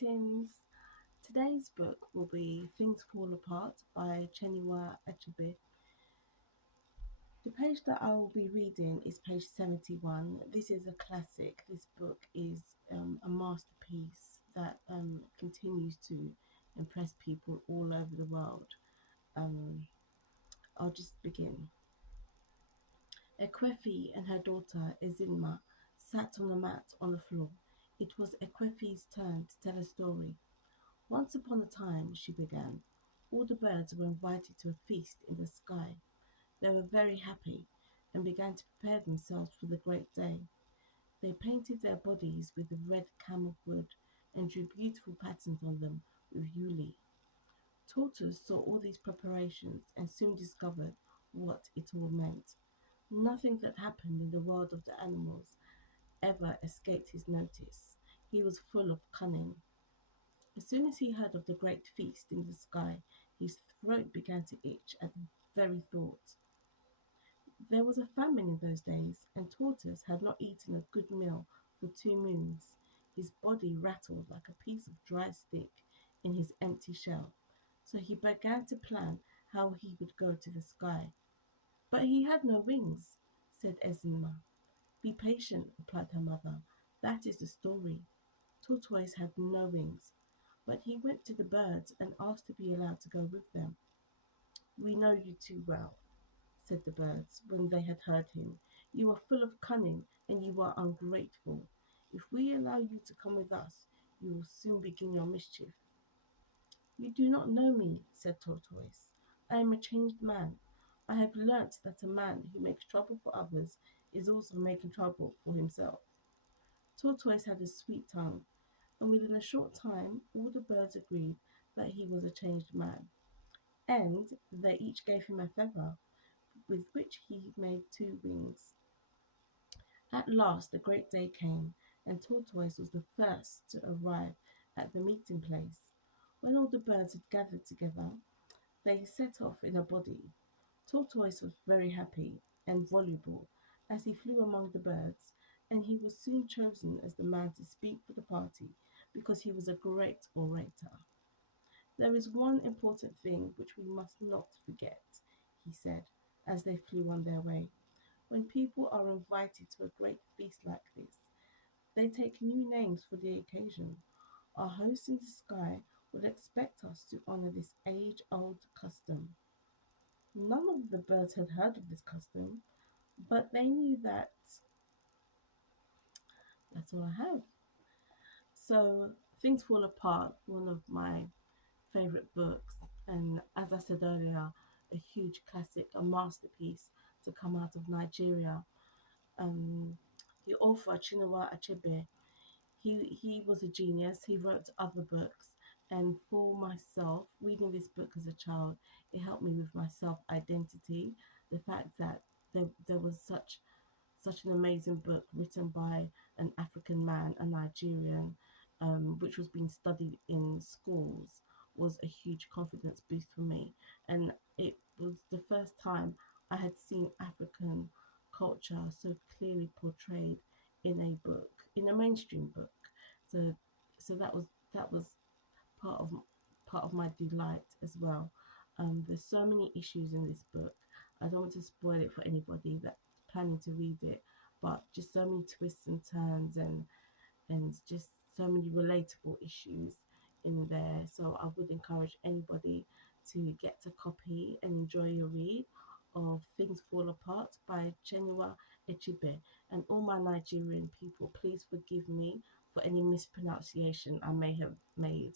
Greetings. Today's book will be Things Fall Apart by Chinua Achebe. The page that I will be reading is page 71. This is a classic. This book is a masterpiece that continues to impress people all over the world. Um, I'll just begin. Ekwefi and her daughter Ezinma sat on a mat on the floor. It was Ekwefi's turn to tell a story. Once upon a time, she began, all the birds were invited to a feast in the sky. They were very happy and began to prepare themselves for the great day. They painted their bodies with the red camel wood and drew beautiful patterns on them with uli. Tortoise saw all these preparations and soon discovered what it all meant. Nothing that happened in the world of the animals ever escaped his notice. He was full of cunning. As soon as he heard of the great feast in the sky, his throat began to itch at the very thought. There was a famine in those days, and Tortoise had not eaten a good meal for 2 moons. His body rattled like a piece of dry stick in his empty shell, so he began to plan how he would go to the sky. But he had no wings, said Ezima. Be patient, replied her mother. That is the story. Tortoise had no wings, but he went to the birds and asked to be allowed to go with them. We know you too well, said the birds, when they had heard him. You are full of cunning and you are ungrateful. If we allow you to come with us, you will soon begin your mischief. You do not know me, said Tortoise. I am a changed man. I have learnt that a man who makes trouble for others is also making trouble for himself. Tortoise had a sweet tongue, and within a short time all the birds agreed that he was a changed man, and they each gave him a feather, with which he made 2 wings. At last the great day came, and Tortoise was the first to arrive at the meeting place. When all the birds had gathered together, they set off in a body. Tortoise was very happy and voluble as he flew among the birds, and he was soon chosen as the man to speak for the party because he was a great orator. There is one important thing which we must not forget, he said, as they flew on their way. When people are invited to a great feast like this, they take new names for the occasion. Our host in the sky would expect us to honor this age old custom. None of the birds had heard of this custom, but they knew that. That's all I have. So, Things Fall Apart, one of my favorite books, and as I said earlier, a huge classic, a masterpiece to come out of Nigeria. Um, the author Chinua Achebe, he was a genius. He wrote other books, and for myself, reading this book as a child, it helped me with my self identity. The fact that there was such an amazing book written by an African man, a Nigerian, which was being studied in schools, was a huge confidence boost for me. And it was the first time I had seen African culture so clearly portrayed in a book, in a mainstream book. So, so that was part of part of my delight as well. There's so many issues in this book. I don't want to spoil it for anybody that's planning to read it, but just so many twists and turns and just so many relatable issues in there. So I would encourage anybody to get a copy and enjoy your read of Things Fall Apart by Chinua Achebe. And all my Nigerian people, please forgive me for any mispronunciation I may have made.